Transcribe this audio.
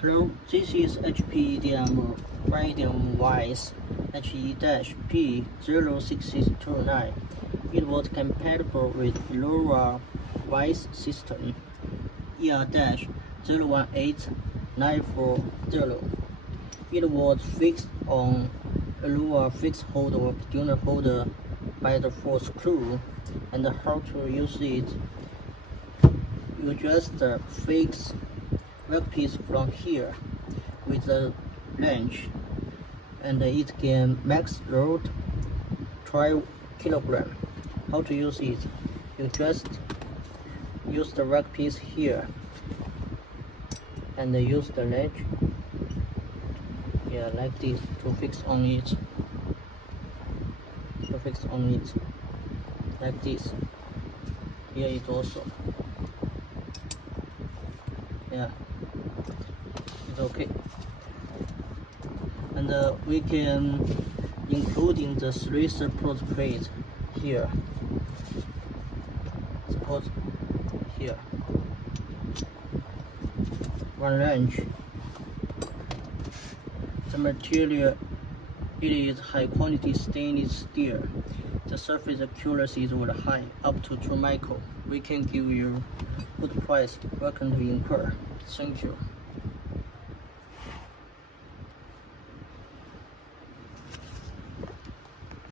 Hello, this is HPEDM wedm VISE HE-P06629. It was compatible with erowa VISE system ER-018940. It was fixed on erowa fixed holder or pendulum holder by the 4 screw. And how to use it? You just fix workpiece from here with the wrench, and it can max load 12 kilogram. How to use it? You just use the workpiece here and use the wrench, like this, to fix on it. Like this. Here it also. It's okay. And we can including the 3 support plates here. Support here. 1 wrench. The material, it is high quality stainless steel. The surface accuracy is very high, up to 2 micron. We can give you good price. Welcome to inquire. Thank you.